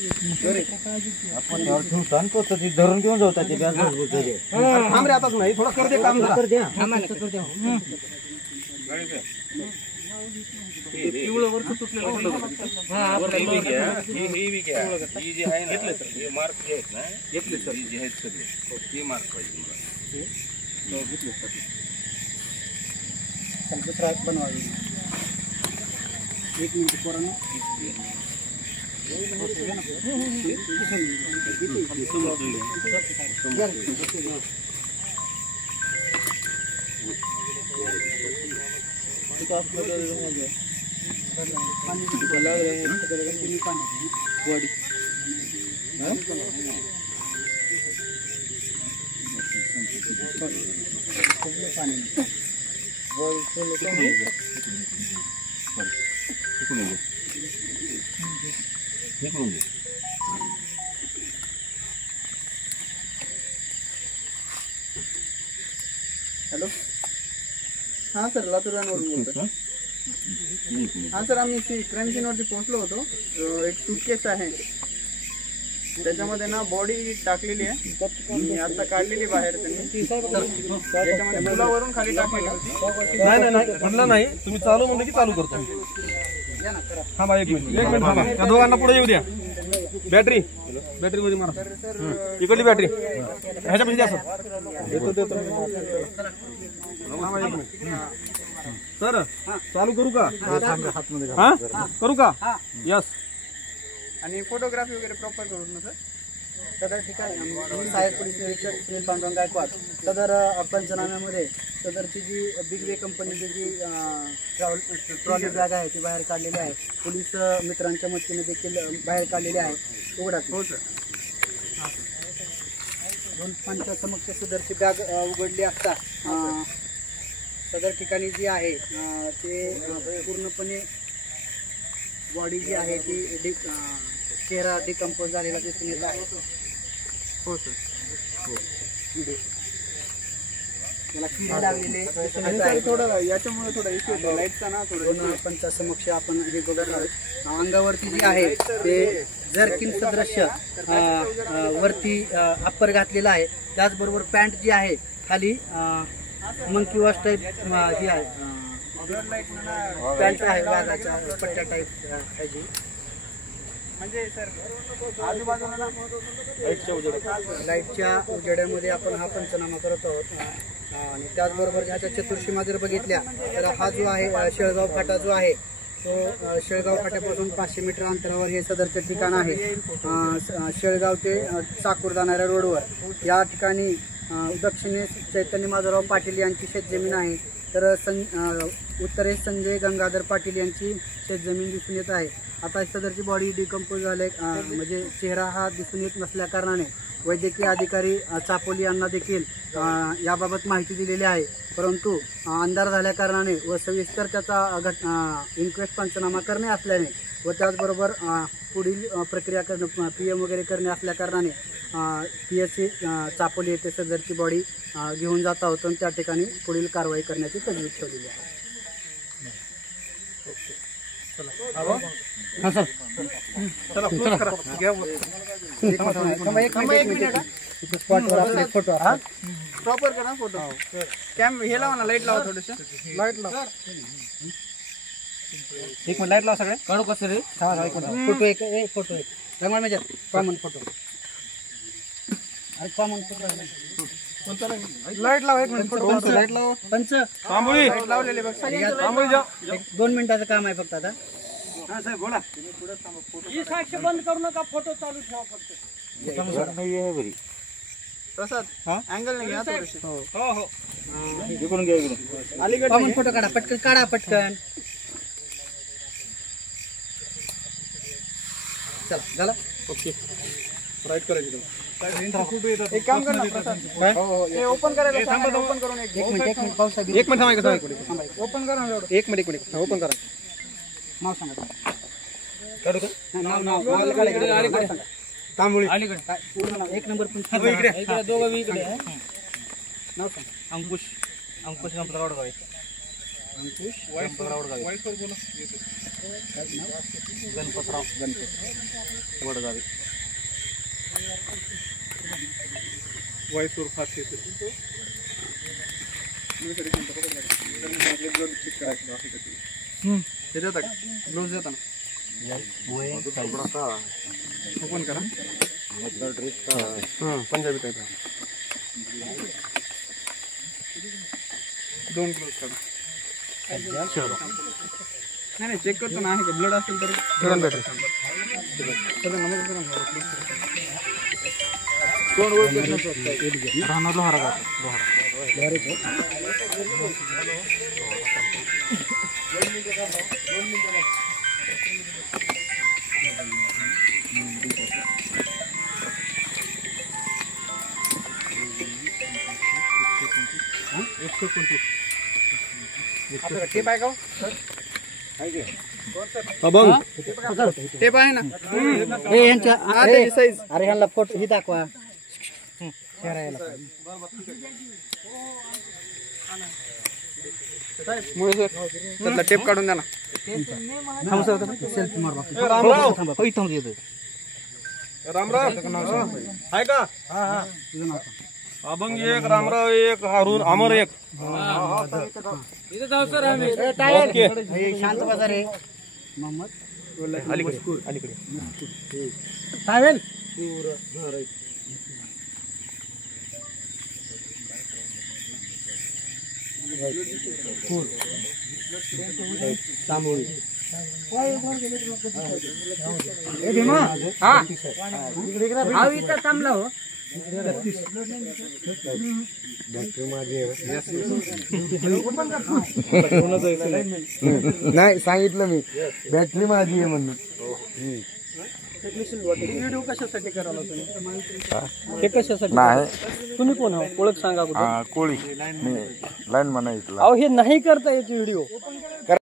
आपण यावर ठेवून सांगतो तर ती धरून घेऊन जाऊ त्याचे बॅग मजबूत आहे. थांब रे आताच नाही थोडं कर दे काम कर द्या. पिवळं वरचं तुटलेलं हे बी घ्या. ही जी आहे ना हे मार्क जे आहेत ना घेतले सर जे आहेत सगळे हे मार्क पाहिजे मला घेतले सर. दुसरा बनवावी 1 मिनिट पोरांनो. हॅलो हां सर लातूरवरून बोलतो. हां सर आम्ही क्राईम सीनवरती पोहोचलो होतो. एक सूटकेस आहे त्याच्यामध्ये ना बॉडी टाकलेली आहे आता काढलेली बाहेर त्यांनी त्याच्यामध्ये पुलावरून खाली टाकलेली होती. नाही म्हणलं नाही तुम्ही चालू म्हणलं की चालू करतो. थांबा 1 मिनिट थांबा त्या दोघांना पुढे येऊ द्या. बॅटरी मध्ये मारा इकडली बॅटरी ह्याच्यामध्ये द्या सर. चालू करू का हा करू का यस. आणि फोटोग्राफी वगैरे प्रॉपर करू ना सर. सदर ठिकाणी सहाय्यक पोलीस निरीक्षक सुनील पांडुरंग गायकवाड सदर पंचनाम्यामध्ये सदरची जी बिग वे कंपनीची जी ट्रॉली बॅग आहे ती बाहेर काढलेली आहे. पोलीस मित्रांच्या मदतीने देखील बाहेर काढलेली आहे. उघडाच हो सर. 2 पंचा समक्ष सदरची बॅग उघडली असता सदर ठिकाणी जी आहे ते पूर्णपणे बॉडी जी आहे ती चेहरा डिकम्पोज झालेला दिसून येत आहे. हो सर हो त्याला किडे लागलेले थोडं याच्यामुळे थोडा इश्यू होतो लाईटचा ना. थोडं पंचा समक्ष आपण हे बघत आहोत. अंगावरती जी आहे ते जर्किन सदृश्य वरती अप्पर घातलेला आहे. त्याचबरोबर पॅन्ट जी आहे खाली मंकी वॉश टाईप जी आहे पॅन्ट आहे वाघाच्या पट्ट्या टाईप ह्याची. म्हणजे सर आजूबाजूला लाईटच्या उजेड्यामध्ये आपण हा पंचनामा करत आहोत. आणि त्याचबरोबर ह्याच्या चतुर्शीमा जर बघितल्या तर हा जो आहे शेळगाव फाटा जो आहे तो शेळगाव फाट्यापासून 500 मीटर अंतरावर हे सदरचे ठिकाण आहे. शेळगाव ते चाकूर जाणाऱ्या रोडवर या ठिकाणी दक्षिणेस चैतन्य माधवराव पाटील यांची शेतजमीन आहे. तर उत्तरेस संजय गंगाधर पाटील यांची शेतजमीन दिसून येत आहे. आता सदरची बॉडी डिकम्पोज झाले म्हणजे चेहरा हा दिसून येत नसल्या कारणाने वैद्यकीय अधिकारी चापोली यांना देखील याबाबत माहिती दिलेली आहे. परंतु अंधार झाल्या कारणाने व सविस्तर त्याचा इन्क्वेस्ट पंचनामा करणे असल्याने व त्याचबरोबर पुढील प्रक्रिया करणं PM वगैरे करणे असल्या कारणाने PSC चापोली येथे सदरची बॉडी घेऊन जात आहोत आणि त्या ठिकाणी पुढील कारवाई करण्याची तजवीज ठेवलेली आहे. हां सर चला स्पॉटवर आपले फोटो प्रॉपर करा. फोटो कॅम हे लावा ना लाईट लावा थोडंसं लाईट लावा. 1 मिनिट लाईट लावा सगळे काढू कसं रे. फोटो एक फोटो एक रंगवाळ मेजर कॉमन फोटो अरे कॉमन फोटो लाईट लावा. 1 मिनिट फोटो लाईट लावा. पंच तांबोळी लाईट लावलेले बघ तांबोळी जा. 2 मिनिटाचं काम आहे फक्त आता. हां साहेब बोला. ही साक्ष बंद करू नका फोटो चालू ठेवा फक्त. प्रसाद अँगल नाही घ्या थोडेसे. हो हो इकडून घ्या इकडून अलीकडे कॉमन फोटो काढा पटकन काढा पटकन. चला झाला ओके. राईट करायचं एक काम कर ना प्रसाद. हो हे ओपन करायला ओपन करून 1 मिनिट पाऊस 1 मिनिट थांबा. ओपन करा एवढं 1 मिनिट ओपन करा. नाव सांगा काढू का. नाव काढा तांबोळी अलीकडे पूर्ण नाव 1 नंबर पण इकडे दोघं इकडे. नाव सांगा. अंकुश गंपतराव गावे. अंकुश वाईस बोला. गणपतराव गणपत वडगावी वायसूर फाशी हे देता का ब्लाऊज देता ना ओपन करा पंजाबी टाईप दोन ब्लाऊज काढा नाही चेक करतो ना आहे का ब्लड असेल तर गरम बॅटरी राहणार लोहारा टेप आहे का टेप आहे ना अरे ह्यांना फोटो ही दाखवा त्यातला टेप काढून द्या ना रामराव आहे का अभंग एक रामराव एक हारून अमर एक शांत बसा रे अलीकडे थांबला हो नाही सांगितलं मी बॅटरी माझी आहे म्हणून व्हिडिओ कशासाठी करायला तुम्ही हे कशासाठी नाही तुम्ही कोण आहो ओळख सांगा कोळी मी लाईन म्हणा इथला अहो हे नाही करता येत व्हिडिओ